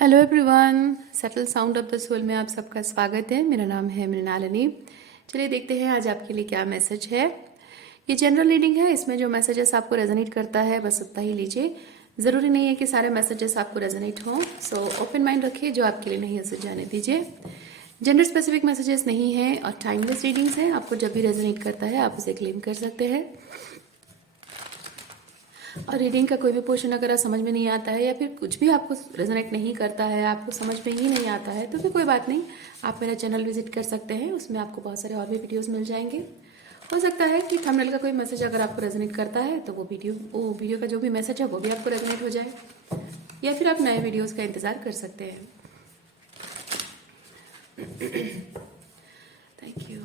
Hello everyone, settle sound of the soul में आप सबका स्वागत है। मेरा नाम है मृणालिनी। चलिए देखते हैं आज आपके लिए क्या मैसेज है। ये जनरल रीडिंग है, इसमें जो मैसेजेस आपको रेजोनेट करता है बस उतना ही लीजिए। ज़रूरी नहीं है कि सारे मैसेजेस आपको रेजोनेट हों, सो ओपन माइंड रखिए। जो आपके लिए नहीं है उसे जाने दीजिए। जेंडर स्पेसिफिक मैसेजेस नहीं है और टाइमलेस रीडिंग्स हैं। आपको जब भी रेजोनेट करता है आप उसे क्लेम कर सकते हैं। और रीडिंग का कोई भी पोर्शन अगर समझ में नहीं आता है या फिर कुछ भी आपको रेजोनेट नहीं करता है, आपको समझ में ही नहीं आता है, तो फिर कोई बात नहीं, आप मेरा चैनल विजिट कर सकते हैं। उसमें आपको बहुत सारे और भी वीडियोस मिल जाएंगे। हो सकता है कि थंबनेल का कोई मैसेज अगर आपको रेजोनेट करता है तो वो वीडियो का जो भी मैसेज है वो भी आपको रेजोनेट हो जाए, या फिर आप नए वीडियोज़ का इंतज़ार कर सकते हैं। Thank you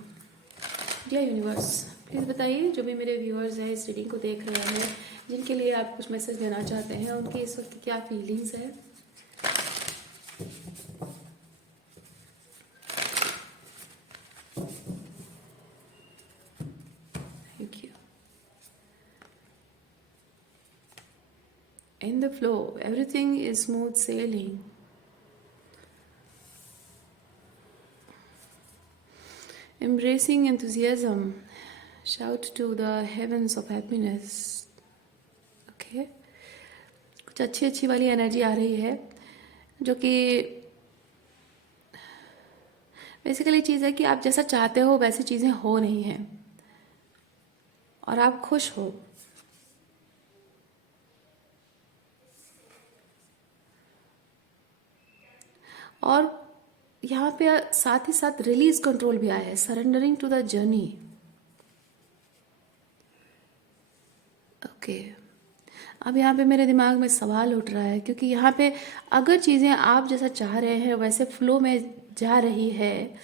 dear universe. Please बताइए जो भी मेरे व्यूअर्स हैं, इस रीडिंग को देख रहे हैं, जिनके लिए आप कुछ मैसेज देना चाहते हैं, उनकी इस वक्त क्या फीलिंग्स है। Thank you. In the flow everything is smooth sailing. Embracing enthusiasm, shout to the heavens of happiness. Okay, कुछ अच्छी अच्छी वाली एनर्जी आ रही है, जो कि बेसिकली चीज़ है कि आप जैसा चाहते हो वैसी चीज़ें हो नहीं हैं और आप खुश हो। और यहाँ पे साथ ही साथ रिलीज कंट्रोल भी आया है, surrendering to the journey. Okay, अब यहाँ पे मेरे दिमाग में सवाल उठ रहा है, क्योंकि यहाँ पे अगर चीज़ें आप जैसा चाह रहे हैं वैसे फ्लो में जा रही है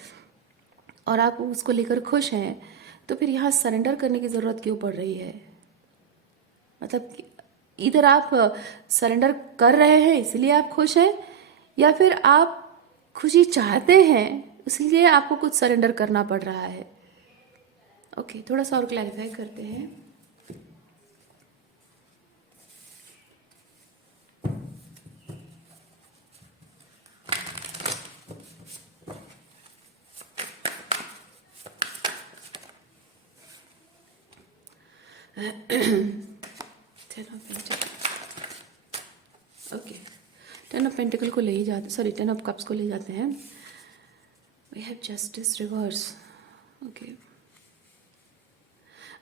और आप उसको लेकर खुश हैं, तो फिर यहाँ सरेंडर करने की ज़रूरत क्यों पड़ रही है? मतलब इधर आप सरेंडर कर रहे हैं इसलिए आप खुश हैं, या फिर आप खुशी चाहते हैं इसलिए आपको कुछ सरेंडर करना पड़ रहा है। ओके, थोड़ा सा और क्लैरिफाई करते हैं। Ten of pentacle. Okay, ten of pentacle को ले ही जाते, सॉरी टेन ऑफ कप्स को ले जाते हैं। We have justice reverse. Okay,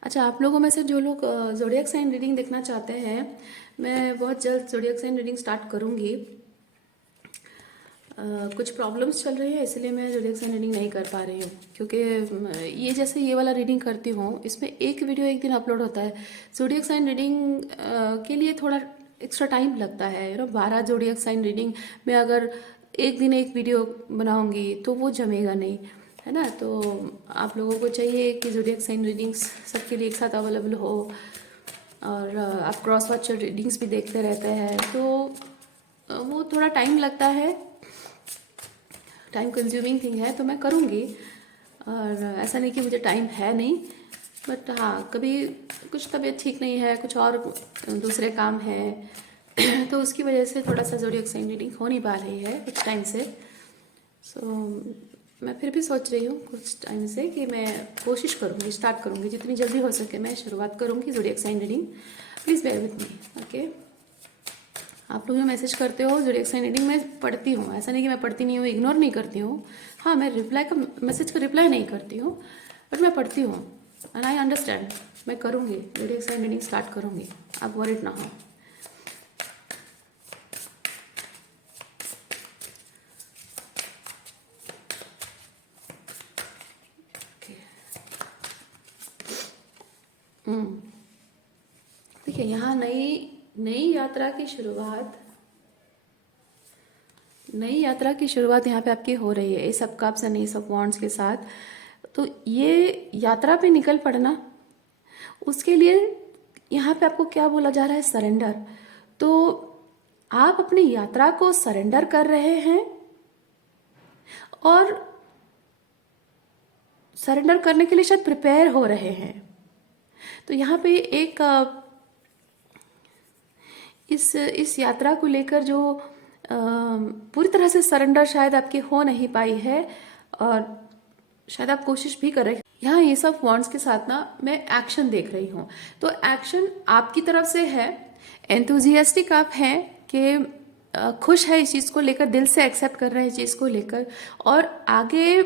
अच्छा, आप लोगों में से जो लोग ज़ोडिएक साइन रीडिंग देखना चाहते हैं, मैं बहुत जल्द ज़ोडिएक साइन रीडिंग स्टार्ट करूँगी। कुछ प्रॉब्लम्स चल रही है इसलिए मैं ज़ोडिएक साइन रीडिंग नहीं कर पा रही हूँ, क्योंकि ये जैसे ये वाला रीडिंग करती हूँ इसमें एक वीडियो एक दिन अपलोड होता है। ज़ोडिएक साइन रीडिंग के लिए थोड़ा एक्स्ट्रा टाइम लगता है। 12 ज़ोडिएक साइन रीडिंग में अगर एक दिन एक वीडियो बनाऊँगी तो वो जमेगा नहीं, है ना। तो आप लोगों को चाहिए कि ज़ोडिएक साइन रीडिंग्स सबके लिए एक साथ अवेलेबल हो, और आप क्रॉस वॉच रीडिंग्स भी देखते रहते हैं, तो वो थोड़ा टाइम लगता है, टाइम कंज्यूमिंग थिंग है। तो मैं करूँगी, और ऐसा नहीं कि मुझे टाइम है नहीं, बट हाँ कभी कुछ तबीयत ठीक नहीं है, कुछ और दूसरे काम है तो उसकी वजह से थोड़ा सा ज़ोडिएक साइन रीडिंग हो नहीं पा रही है कुछ टाइम से। सो मैं फिर भी सोच रही हूँ कुछ टाइम से कि मैं कोशिश करूँगी, स्टार्ट करूँगी, जितनी जल्दी हो सके मैं शुरुआत करूँगी zodiac sign reading. Please bear with me. Okay, आप लोग जो मैसेज करते हो ज़ोडिएक साइन रीडिंग मैं पढ़ती हूँ, ऐसा नहीं कि मैं पढ़ती नहीं हूँ, इग्नोर नहीं करती हूँ। हाँ, मैं मैसेज का रिप्लाई नहीं करती हूँ, बट मैं पढ़ती हूँ एंड आई अंडरस्टैंड। मैं करूँगी, ज़ोडिएक साइन रीडिंग स्टार्ट करूँगी, आप वरीड ना हो। देखिए, यहाँ नई यात्रा की शुरुआत यहाँ पे आपकी हो रही है इस सब कप्स एंड इस सब वॉन्ड्स के साथ। तो ये यात्रा पे निकल पड़ना, उसके लिए यहाँ पे आपको क्या बोला जा रहा है? सरेंडर। तो आप अपनी यात्रा को सरेंडर कर रहे हैं, और सरेंडर करने के लिए शायद प्रिपेयर हो रहे हैं। तो यहाँ पे एक इस यात्रा को लेकर जो पूरी तरह से सरेंडर शायद आपकी हो नहीं पाई है, और शायद आप कोशिश भी कर रहे हैं। यहाँ ये सब वॉन्ड्स के साथ ना मैं एक्शन देख रही हूँ, तो एक्शन आपकी तरफ से है, एंथुजियास्टिक आप हैं कि खुश है इस चीज़ को लेकर, दिल से एक्सेप्ट कर रहे हैं इस चीज़ को लेकर, और आगे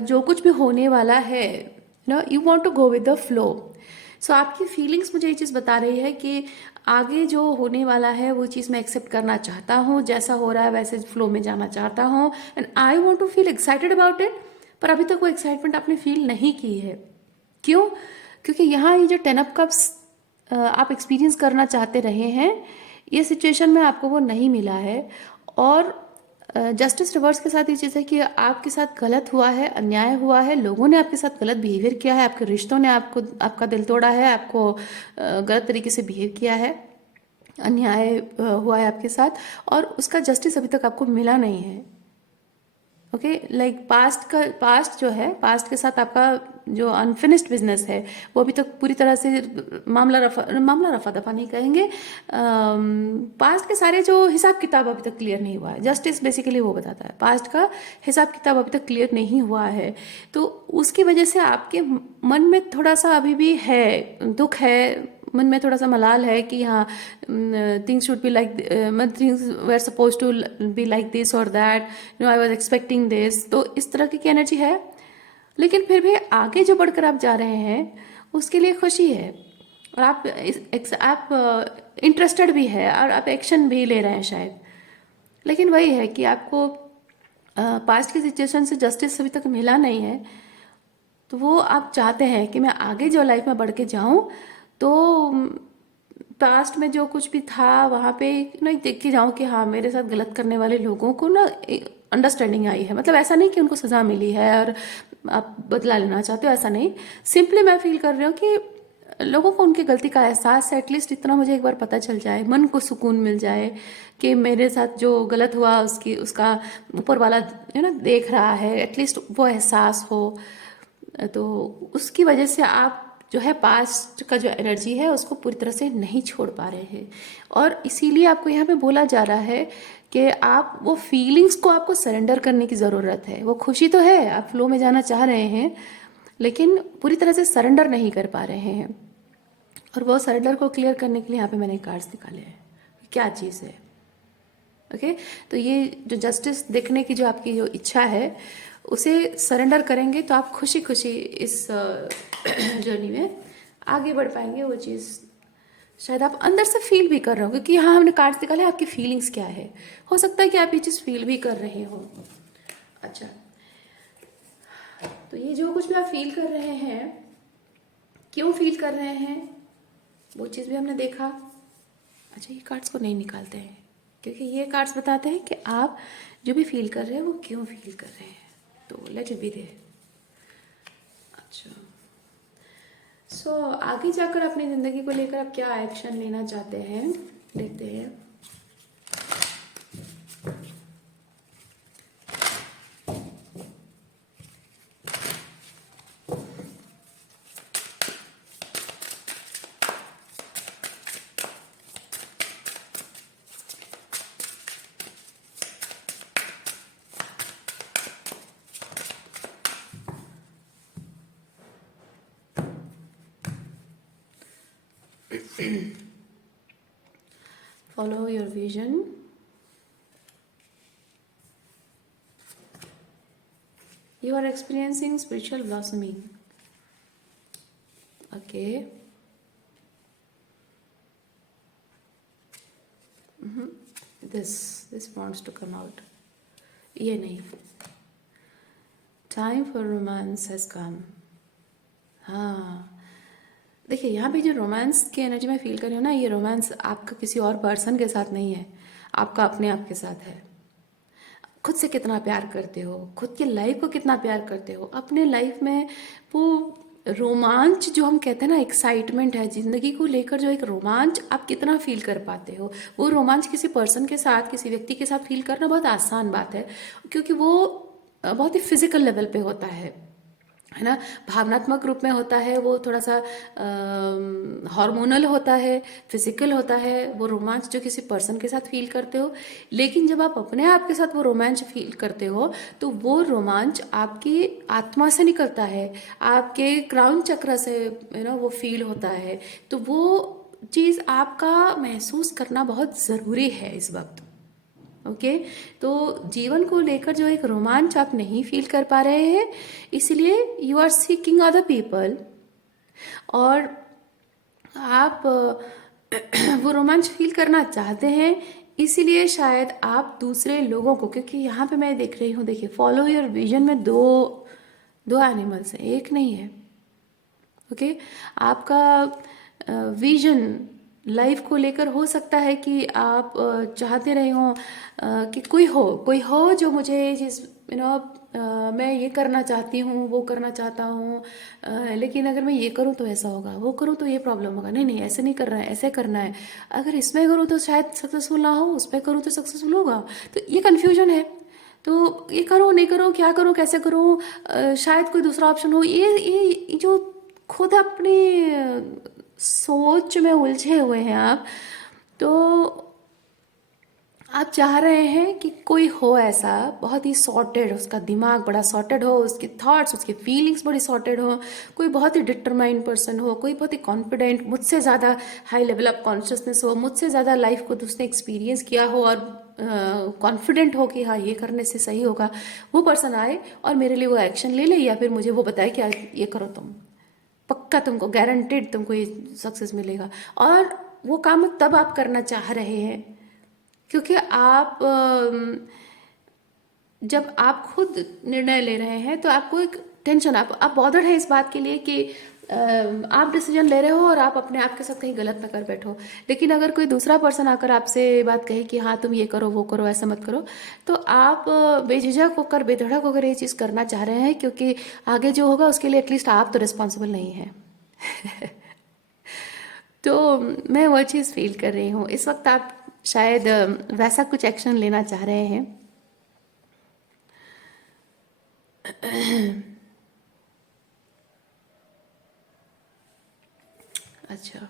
जो कुछ भी होने वाला है ना, you want to go with the flow. So आपकी फीलिंग्स मुझे ये चीज़ बता रही है कि आगे जो होने वाला है वो चीज़ मैं एक्सेप्ट करना चाहता हूँ, जैसा हो रहा है वैसे फ्लो में जाना चाहता हूँ, and I want to feel excited about it. पर अभी तक वो एक्साइटमेंट आपने फील नहीं की है। क्यों? क्योंकि यहाँ ये जो 10 ऑफ कप्स आप एक्सपीरियंस करना चाहते रहे हैं, ये सिचुएशन में आपको वो नहीं मिला है। और जस्टिस रिवर्स के साथ ये चीज़ है कि आपके साथ गलत हुआ है, अन्याय हुआ है, लोगों ने आपके साथ गलत बिहेवियर किया है, आपके रिश्तों ने आपका दिल तोड़ा है, आपको गलत तरीके से बिहेव किया है, अन्याय हुआ है आपके साथ, और उसका जस्टिस अभी तक आपको मिला नहीं है। ओके, लाइक पास्ट जो है, पास्ट के साथ आपका जो अनफिनिश्ड बिजनेस है वो अभी तक पूरी तरह से मामला रफा दफा नहीं कहेंगे, पास्ट के सारे जो हिसाब किताब अभी तक क्लियर नहीं हुआ है। जस्टिस बेसिकली वो बताता है पास्ट का हिसाब किताब अभी तक क्लियर नहीं हुआ है, तो उसकी वजह से आपके मन में थोड़ा सा अभी भी है, दुख है, मन में थोड़ा सा मलाल है कि हाँ, things should be like, things were suppose to be like this और that, I was expecting this. तो इस तरह की एनर्जी है, लेकिन फिर भी आगे जो बढ़कर आप जा रहे हैं उसके लिए खुशी है, और आप इंटरेस्टेड भी है, और आप एक्शन भी ले रहे हैं शायद। लेकिन वही है कि आपको पास्ट की सिचुएशन से जस्टिस अभी तक मिला नहीं है, तो वो आप चाहते हैं कि मैं आगे जो लाइफ में बढ़ के जाऊं, तो पास्ट में जो कुछ भी था वहाँ पे ना देख के जाऊँ कि हाँ, मेरे साथ गलत करने वाले लोगों को ना अंडरस्टैंडिंग आई है। मतलब ऐसा नहीं कि उनको सज़ा मिली है और आप बदला लेना चाहते हो, ऐसा नहीं। सिंपली मैं फील कर रही हूँ कि लोगों को उनकी गलती का एहसास है, एटलीस्ट इतना मुझे एक बार पता चल जाए, मन को सुकून मिल जाए कि मेरे साथ जो गलत हुआ उसका ऊपर वाला देख रहा है, एटलीस्ट वो एहसास हो। तो उसकी वजह से आप जो है पास्ट का जो एनर्जी है उसको पूरी तरह से नहीं छोड़ पा रहे हैं, और इसीलिए आपको यहाँ पे बोला जा रहा है कि आप वो फीलिंग्स को आपको सरेंडर करने की ज़रूरत है। वो खुशी तो है, आप फ्लो में जाना चाह रहे हैं, लेकिन पूरी तरह से सरेंडर नहीं कर पा रहे हैं, और वो सरेंडर को क्लियर करने के लिए यहाँ पे मैंने कार्ड्स निकाले हैं, क्या चीज़ है। ओके, तो ये जो जस्टिस देखने की जो आपकी जो इच्छा है उसे सरेंडर करेंगे तो आप खुशी खुशी इस जर्नी में आगे बढ़ पाएंगे। वो चीज़ शायद आप अंदर से फील भी कर रहे हो, क्योंकि यहाँ हमने कार्ड्स निकाले आपकी फीलिंग्स क्या है। हो सकता है कि आप ये चीज़ फील भी कर रहे हो। अच्छा, तो ये जो कुछ भी आप फील कर रहे हैं, क्यों फील कर रहे हैं, वो चीज़ भी हमने देखा। अच्छा, ये कार्ड्स को नहीं निकालते हैं, क्योंकि ये कार्ड्स बताते हैं कि आप जो भी फील कर रहे हैं वो क्यों फील कर रहे हैं। तो लेट इट बी देयर। अच्छा, सो आगे जाकर अपनी ज़िंदगी को लेकर आप क्या एक्शन लेना चाहते हैं, देखते हैं। Follow your vision. You are experiencing spiritual blossoming. Okay. This wants to come out. ये नहीं. Time for romance has come. हाँ, देखिए यहाँ पे जो रोमांस की एनर्जी में फील कर रही हूँ ना, ये रोमांस आपका किसी और पर्सन के साथ नहीं है, आपका अपने आप के साथ है। खुद से कितना प्यार करते हो, खुद की लाइफ को कितना प्यार करते हो, अपने लाइफ में वो रोमांच जो हम कहते हैं ना, एक्साइटमेंट है ज़िंदगी को लेकर, जो एक रोमांच आप कितना फील कर पाते हो। वो रोमांच किसी पर्सन के साथ, किसी व्यक्ति के साथ फील करना बहुत आसान बात है, क्योंकि वो बहुत ही फिजिकल लेवल पे होता है। है ना। भावनात्मक रूप में होता है वो थोड़ा सा हार्मोनल होता है, फिजिकल होता है वो रोमांच जो किसी पर्सन के साथ फील करते हो। लेकिन जब आप अपने आप के साथ वो रोमांच फील करते हो तो वो रोमांच आपकी आत्मा से निकलता है, आपके क्राउन चक्र से वो फील होता है। तो वो चीज़ आपका महसूस करना बहुत ज़रूरी है इस वक्त। ओके तो जीवन को लेकर जो एक रोमांच आप नहीं फील कर पा रहे हैं, इसलिए you are seeking other people, और आप वो रोमांच फील करना चाहते हैं, इसीलिए शायद आप दूसरे लोगों को, क्योंकि यहाँ पे मैं देख रही हूँ, देखिए फॉलो योर विजन में दो दो एनिमल्स हैं, एक नहीं है। ओके आपका विजन लाइफ को लेकर हो सकता है कि आप चाहते रहे हो कि कोई हो जो मुझे जिस मैं ये करना चाहती हूँ, वो करना चाहता हूँ, लेकिन अगर मैं ये करूँ तो ऐसा होगा, वो करूँ तो ये प्रॉब्लम होगा, नहीं नहीं ऐसे नहीं करना है, ऐसे करना है, अगर इसमें करूँ तो शायद सक्सेसफुल ना हो, उसमें करूँ तो सक्सेसफुल होगा। तो ये कन्फ्यूजन है। तो ये करूँ नहीं करूँ, क्या करूँ कैसे करूँ, शायद कोई दूसरा ऑप्शन हो, ये जो खुद अपनी सोच में उलझे हुए हैं आप, तो आप चाह रहे हैं कि कोई हो ऐसा बहुत ही सॉर्टेड, उसका दिमाग बड़ा सॉर्टेड हो, उसके थॉट्स उसकी फीलिंग्स बड़ी सॉर्टेड हो, कोई बहुत ही डिटरमाइंड पर्सन हो, कोई बहुत ही कॉन्फिडेंट, मुझसे ज़्यादा हाई लेवल ऑफ कॉन्शियसनेस हो, मुझसे ज़्यादा लाइफ को उसने एक्सपीरियंस किया हो और कॉन्फिडेंट हो कि हाँ ये करने से सही होगा, वो पर्सन आए और मेरे लिए वो एक्शन ले ले, या फिर मुझे वो बताए कि ये करो, तुम पक्का तुमको गारंटेड तुमको ये सक्सेस मिलेगा। और वो काम तब आप करना चाह रहे हैं क्योंकि आप जब आप खुद निर्णय ले रहे हैं तो आपको एक टेंशन, आप बॉदर्ड है इस बात के लिए कि आप डिसीजन ले रहे हो और आप अपने आप के साथ कहीं गलत ना कर बैठो। लेकिन अगर कोई दूसरा पर्सन आकर आपसे बात कहे कि हाँ तुम ये करो वो करो ऐसा मत करो, तो आप बेझिझक होकर बेधड़क होकर ये चीज़ करना चाह रहे हैं, क्योंकि आगे जो होगा उसके लिए एटलीस्ट आप तो रिस्पॉन्सिबल नहीं है। तो मैं वो चीज़ फील कर रही हूँ इस वक्त। आप शायद वैसा कुछ एक्शन लेना चाह रहे हैं। अच्छा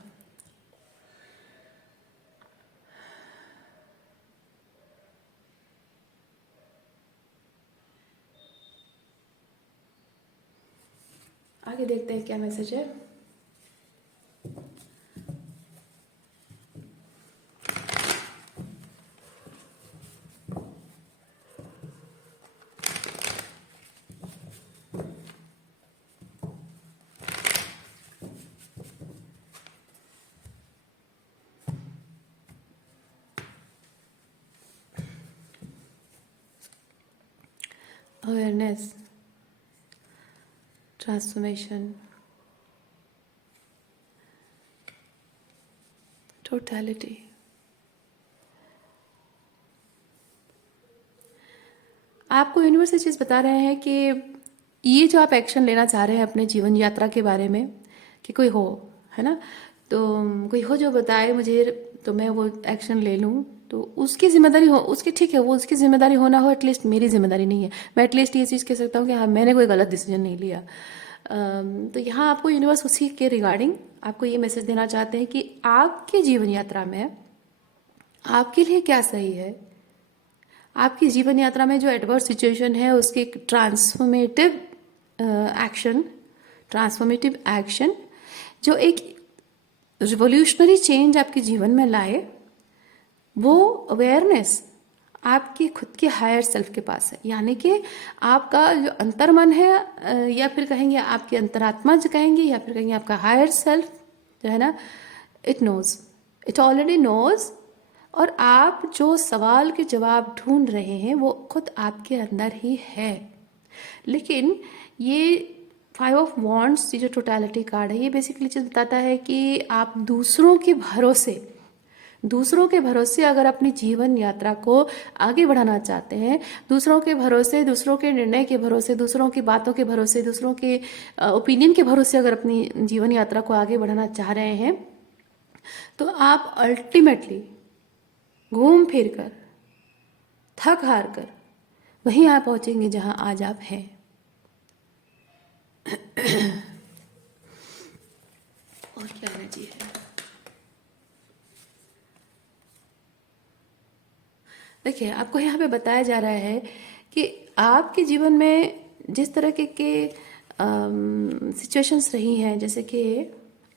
आगे देखते हैं क्या मैसेज है। Awareness, transformation, totality. आपको यूनिवर्स ये चीज़ बता रहे हैं कि ये जो आप एक्शन लेना चाह रहे हैं अपने जीवन यात्रा के बारे में, कि कोई हो, है ना, तो कोई हो जो बताए मुझे तो मैं वो एक्शन ले लूँ, तो उसकी जिम्मेदारी हो, उसकी ठीक है, वो उसकी जिम्मेदारी होना हो, एटलीस्ट मेरी जिम्मेदारी नहीं है। मैं एटलीस्ट ये चीज़ कह सकता हूँ कि हाँ मैंने कोई गलत डिसीजन नहीं लिया। तो यहाँ आपको यूनिवर्स उसी के रिगार्डिंग आपको ये मैसेज देना चाहते हैं कि आपकी जीवन यात्रा में आपके लिए क्या सही है, आपकी जीवन यात्रा में जो एडवर्स सिचुएशन है उसके एक ट्रांसफॉर्मेटिव एक्शन जो एक रिवोल्यूशनरी चेंज आपके जीवन में लाए, वो अवेयरनेस आपकी खुद के हायर सेल्फ के पास है। यानी कि आपका जो अंतर्मन है, या फिर कहेंगे आपकी अंतरात्मा जो कहेंगे, या फिर कहेंगे आपका हायर सेल्फ जो है ना, इट ऑलरेडी नोज। और आप जो सवाल के जवाब ढूंढ रहे हैं वो खुद आपके अंदर ही है। लेकिन ये 5 ऑफ वॉन्ड्स, ये जो टोटलिटी कार्ड है, ये बेसिकली चीज़ बताता है कि आप दूसरों के भरोसे अगर अपनी जीवन यात्रा को आगे बढ़ाना चाहते हैं, दूसरों के भरोसे, दूसरों के निर्णय के भरोसे, दूसरों की बातों के भरोसे, दूसरों के ओपिनियन के भरोसे अगर अपनी जीवन यात्रा को आगे बढ़ाना चाह रहे हैं, तो आप अल्टीमेटली घूम फिर कर, थक हार कर वहीं आप पहुंचेंगे जहां आज आप हैं। और क्या एनर्जी है? देखिए, आपको यहाँ पे बताया जा रहा है कि आपके जीवन में जिस तरह के सिचुएशंस रही हैं, जैसे कि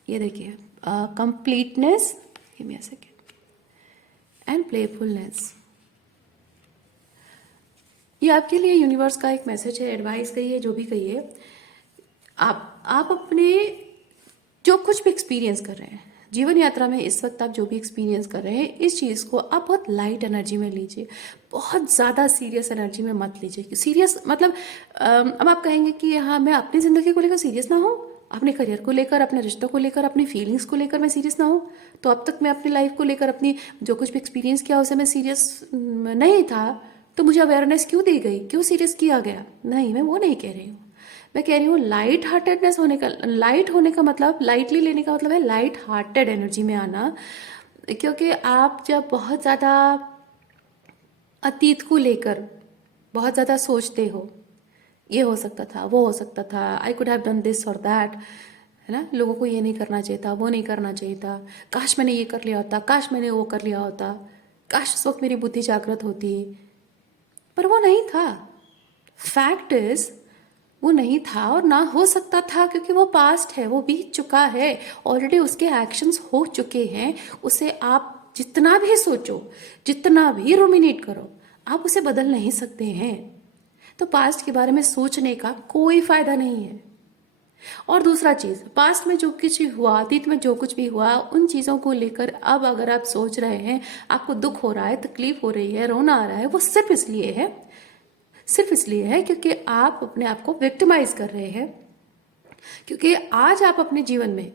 ये देखिए, completeness, give me a second, and playfulness, ये आपके लिए यूनिवर्स का एक मैसेज है, एडवाइस कहिए, जो भी कहिए। आप अपने जो कुछ भी एक्सपीरियंस कर रहे हैं जीवन यात्रा में, इस वक्त आप जो भी एक्सपीरियंस कर रहे हैं, इस चीज़ को आप बहुत लाइट एनर्जी में लीजिए, बहुत ज़्यादा सीरियस एनर्जी में मत लीजिए। सीरियस मतलब अब आप कहेंगे कि हाँ, मैं अपनी ज़िंदगी को लेकर सीरियस ना हूँ, अपने करियर को लेकर, अपने रिश्तों को लेकर, अपनी फीलिंग्स को लेकर मैं सीरियस ना हूँ, तो अब तक मैं अपनी लाइफ को लेकर, अपनी जो कुछ भी एक्सपीरियंस किया उसे मैं सीरियस नहीं था, तो मुझे अवेयरनेस क्यों दी गई, क्यों सीरियस किया गया? नहीं, मैं वो नहीं कह रही हूँ। मैं कह रही हूँ लाइट हार्टेडनेस होने का, लाइट होने का मतलब, लाइटली लेने का मतलब है लाइट हार्टेड एनर्जी में आना। क्योंकि आप जब बहुत ज़्यादा अतीत को लेकर बहुत ज़्यादा सोचते हो, ये हो सकता था, वो हो सकता था, I could have done this और दैट, है ना, लोगों को ये नहीं करना चाहिए था, वो नहीं करना चाहिए था, काश मैंने ये कर लिया होता, काश मैंने वो कर लिया होता, काश उस वक्त मेरी बुद्धि जागृत होती, पर वो नहीं था। फैक्ट इज वो नहीं था और ना हो सकता था, क्योंकि वो पास्ट है, वो बीत चुका है ऑलरेडी, उसके एक्शंस हो चुके हैं। उसे आप जितना भी सोचो, जितना भी रोमिनेट करो, आप उसे बदल नहीं सकते हैं। तो पास्ट के बारे में सोचने का कोई फायदा नहीं है। और दूसरा चीज, पास्ट में जो कुछ हुआ, अतीत में जो कुछ भी हुआ, उन चीजों को लेकर अब अगर आप सोच रहे हैं, आपको दुख हो रहा है, तकलीफ हो रही है, रोना आ रहा है, वो सिर्फ इसलिए है, सिर्फ इसलिए है क्योंकि आप अपने आप को विक्टिमाइज कर रहे हैं। क्योंकि आज आप अपने जीवन में,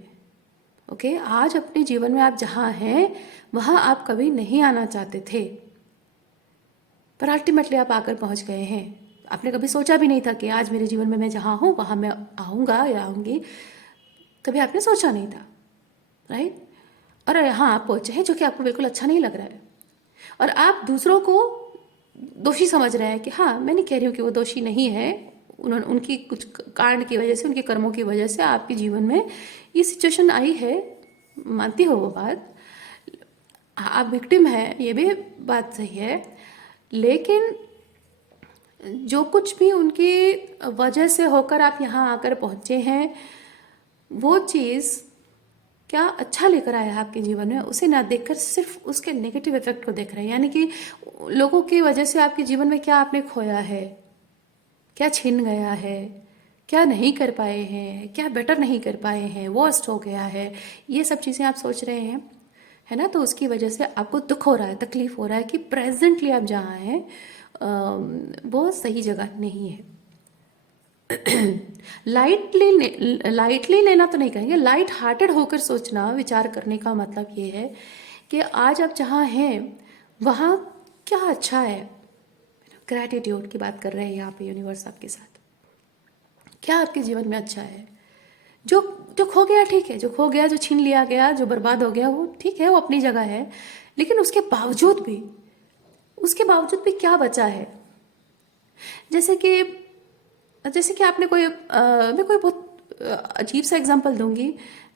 ओके, आज अपने जीवन में आप जहां हैं वहां आप कभी नहीं आना चाहते थे, पर अल्टीमेटली आप आकर पहुंच गए हैं। आपने कभी सोचा भी नहीं था कि आज मेरे जीवन में मैं जहां हूं वहां मैं आऊंगा या आऊंगी, कभी आपने सोचा नहीं था, राइट? और यहाँ आप पहुंचे हैं, जो कि आपको बिल्कुल अच्छा नहीं लग रहा है, और आप दूसरों को दोषी समझ रहे हैं कि हाँ, मैं नहीं कह रही हूँ कि वो दोषी नहीं है, उन्होंने उनकी कुछ कांड की वजह से, उनके कर्मों की वजह से आपके जीवन में ये सिचुएशन आई है, मानती हो वो बात, आप विक्टिम है, ये भी बात सही है, लेकिन जो कुछ भी उनकी वजह से होकर आप यहाँ आकर पहुँचे हैं, वो चीज़ क्या अच्छा लेकर आया है आपके जीवन में, उसे ना देखकर सिर्फ उसके नेगेटिव इफेक्ट को देख रहे हैं। यानी कि लोगों की वजह से आपके जीवन में क्या आपने खोया है, क्या छिन गया है, क्या नहीं कर पाए हैं, क्या बेटर नहीं कर पाए हैं, वर्स्ट हो गया है, ये सब चीज़ें आप सोच रहे हैं, है ना। तो उसकी वजह से आपको दुख हो रहा है, तकलीफ हो रहा है कि प्रेजेंटली आप जहाँ हैं वो सही जगह नहीं है। लाइटली लेना तो नहीं कहेंगे, लाइट हार्टेड होकर सोचना, विचार करने का मतलब ये है कि आज आप जहाँ हैं वहाँ क्या अच्छा है। ग्रैटिट्यूड की बात कर रहे हैं यहाँ पे यूनिवर्स आपके साथ, क्या आपके जीवन में अच्छा है। जो जो खो गया ठीक है, जो खो गया, जो छीन लिया गया, जो बर्बाद हो गया, वो ठीक है, वो अपनी जगह है, लेकिन उसके बावजूद भी क्या बचा है। जैसे कि आपने मैं कोई बहुत अजीब सा एग्जांपल दूंगी,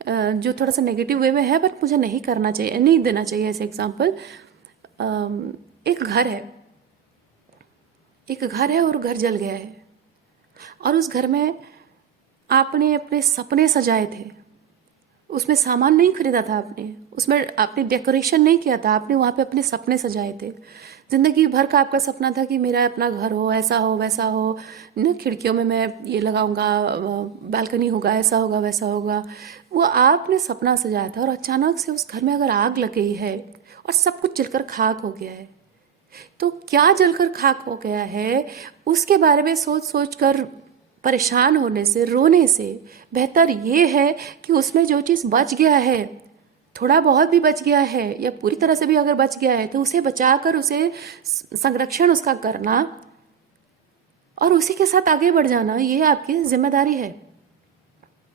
जो थोड़ा सा नेगेटिव वे में है, बट मुझे नहीं करना चाहिए, नहीं देना चाहिए ऐसे एग्जांपल। एक घर है, और घर जल गया है, और उस घर में आपने अपने सपने सजाए थे, उसमें सामान नहीं खरीदा था आपने, उसमें आपने डेकोरेशन नहीं किया था, आपने वहाँ पे अपने सपने सजाए थे। जिंदगी भर का आपका सपना था कि मेरा अपना घर हो, ऐसा हो, वैसा हो, न खिड़कियों में मैं ये लगाऊंगा, बालकनी होगा, ऐसा होगा, वैसा होगा। वो आपने सपना सजाया था, और अचानक से उस घर में अगर आग लग गई है और सब कुछ जलकर खाक हो गया है, तो क्या जलकर खाक हो गया है उसके बारे में सोच सोच कर परेशान होने से, रोने से बेहतर ये है कि उसमें जो चीज़ बच गया है, थोड़ा बहुत भी बच गया है या पूरी तरह से भी अगर बच गया है, तो उसे बचाकर, उसे संरक्षण उसका करना और उसी के साथ आगे बढ़ जाना, ये आपकी जिम्मेदारी है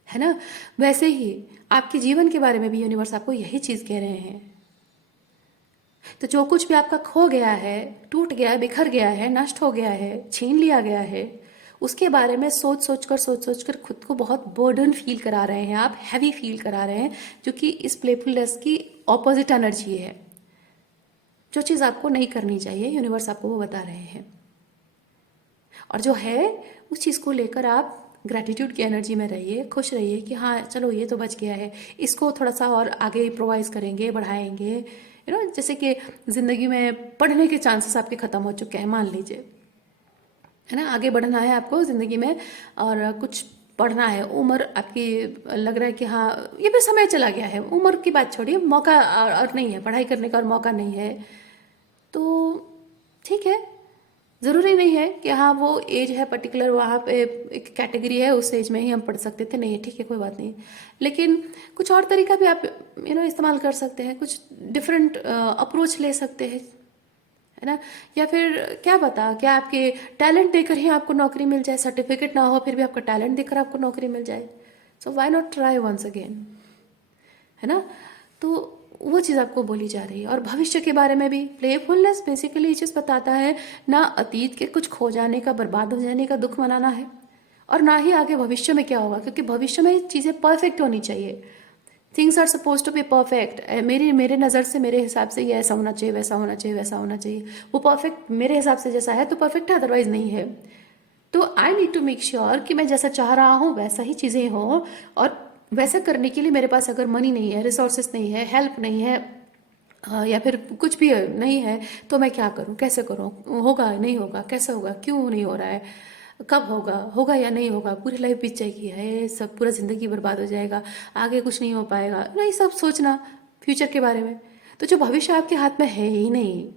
ना। वैसे ही आपके जीवन के बारे में भी यूनिवर्स आपको यही चीज़ कह रहे हैं। तो जो कुछ भी आपका खो गया है, टूट गया है, बिखर गया है, नष्ट हो गया है, छीन लिया गया है, उसके बारे में सोच सोच कर खुद को बहुत बर्डन फील करा रहे हैं, आप हैवी फील करा रहे हैं, जो कि इस प्लेफुलनेस की ऑपोजिट एनर्जी है। जो चीज़ आपको नहीं करनी चाहिए, यूनिवर्स आपको वो बता रहे हैं। और जो है उस चीज़ को लेकर आप ग्रैटिट्यूड की एनर्जी में रहिए, खुश रहिए कि हाँ चलो ये तो बच गया है, इसको थोड़ा सा और आगे इम्प्रोवाइज करेंगे, बढ़ाएंगे। जैसे कि ज़िंदगी में पढ़ने के चांसेस आपके ख़त्म हो चुके हैं, मान लीजिए, है ना, आगे बढ़ना है आपको ज़िंदगी में और कुछ पढ़ना है, उम्र आपकी लग रहा है कि हाँ ये भी समय चला गया है, उम्र की बात छोड़िए, मौका और नहीं है पढ़ाई करने का और मौका नहीं है, तो ठीक है, ज़रूरी नहीं है कि हाँ वो एज है पर्टिकुलर, वहाँ पे एक कैटेगरी है, उस एज में ही हम पढ़ सकते थे, नहीं ठीक है कोई बात नहीं, लेकिन कुछ और तरीका भी आप इस्तेमाल कर सकते हैं, कुछ डिफरेंट अप्रोच ले सकते हैं, है ना। या फिर क्या पता, क्या आपके टैलेंट देकर ही आपको नौकरी मिल जाए, सर्टिफिकेट ना हो फिर भी आपका टैलेंट देकर आपको नौकरी मिल जाए, so why not try once again, है ना। तो वो चीज़ आपको बोली जा रही है। और भविष्य के बारे में भी प्लेफुलनेस बेसिकली ये चीज़ बताता है, ना अतीत के कुछ खो जाने का, बर्बाद हो जाने का दुख मनाना है, और ना ही आगे भविष्य में क्या होगा, क्योंकि भविष्य में चीज़ें परफेक्ट होनी चाहिए। Things are suppose to be perfect, मेरे नज़र से, मेरे हिसाब से ये ऐसा होना चाहिए, वैसा होना चाहिए, वैसा होना चाहिए, वो परफेक्ट मेरे हिसाब से जैसा है तो परफेक्ट है, अदरवाइज नहीं है। तो I need to make sure कि मैं जैसा चाह रहा हूँ वैसा ही चीज़ें हों, और वैसा करने के लिए मेरे पास अगर मनी नहीं है, रिसोर्सेस नहीं है, हेल्प नहीं है, या फिर कुछ भी नहीं है, तो मैं क्या करूँ, कैसे करूँ, होगा नहीं होगा, कैसे होगा, क्यों नहीं हो रहा है, कब होगा, होगा या नहीं होगा, पूरी लाइफ बीत जाएगी, है सब, पूरा ज़िंदगी बर्बाद हो जाएगा, आगे कुछ नहीं हो पाएगा, नहीं सब सोचना फ्यूचर के बारे में। तो जो भविष्य आपके हाथ में है ही नहीं,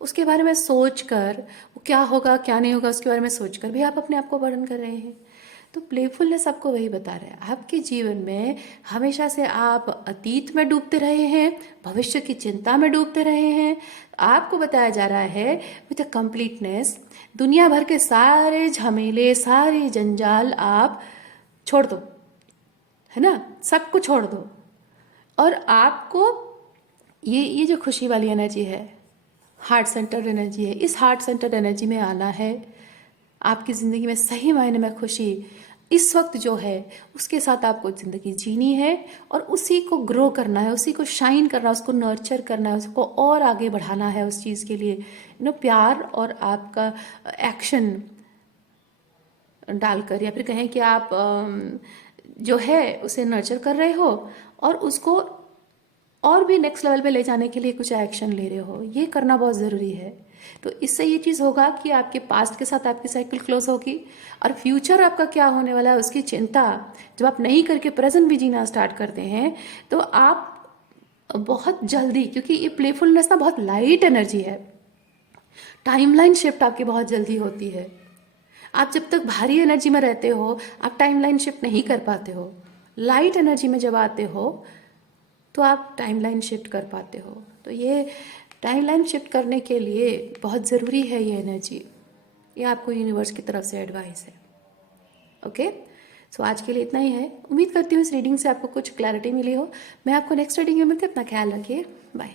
उसके बारे में सोच कर, वो क्या होगा क्या नहीं होगा उसके बारे में सोच कर भी आप अपने आप को बर्डन कर रहे हैं। तो प्लेफुलनेस आपको वही बता रहा है, आपके जीवन में हमेशा से आप अतीत में डूबते रहे हैं, भविष्य की चिंता में डूबते रहे हैं। आपको बताया जा रहा है विद अ कंप्लीटनेस, दुनिया भर के सारे झमेले, सारे जंजाल आप छोड़ दो, है ना, सब कुछ छोड़ दो, और आपको ये जो खुशी वाली एनर्जी है, हार्ट सेंटर एनर्जी है, इस हार्ट सेंटर एनर्जी में आना है। आपकी ज़िंदगी में सही मायने में खुशी इस वक्त जो है उसके साथ आपको ज़िंदगी जीनी है, और उसी को ग्रो करना है, उसी को शाइन करना है, उसको नर्चर करना है, उसको और आगे बढ़ाना है उस चीज़ के लिए, प्यार और आपका एक्शन डालकर, या फिर कहें कि आप जो है उसे नर्चर कर रहे हो और उसको और भी नेक्स्ट लेवल पे ले जाने के लिए कुछ एक्शन ले रहे हो, ये करना बहुत ज़रूरी है। तो इससे ये चीज़ होगा कि आपके पास्ट के साथ आपकी साइकिल क्लोज होगी, और फ्यूचर आपका क्या होने वाला है उसकी चिंता जब आप नहीं करके प्रेजेंट भी जीना स्टार्ट करते हैं, तो आप बहुत जल्दी, क्योंकि ये प्लेफुलनेस ना बहुत लाइट एनर्जी है, टाइमलाइन शिफ्ट आपकी बहुत जल्दी होती है। आप जब तक भारी एनर्जी में रहते हो आप टाइमलाइन शिफ्ट नहीं कर पाते हो, लाइट एनर्जी में जब आते हो तो आप टाइमलाइन शिफ्ट कर पाते हो। तो ये टाइमलाइन शिफ्ट करने के लिए बहुत ज़रूरी है ये एनर्जी, ये आपको यूनिवर्स की तरफ से एडवाइस है। ओके, सो आज के लिए इतना ही है। उम्मीद करती हूँ इस रीडिंग से आपको कुछ क्लैरिटी मिली हो। मैं आपको नेक्स्ट रीडिंग में मिलती हूँ। अपना ख्याल रखिए, बाय।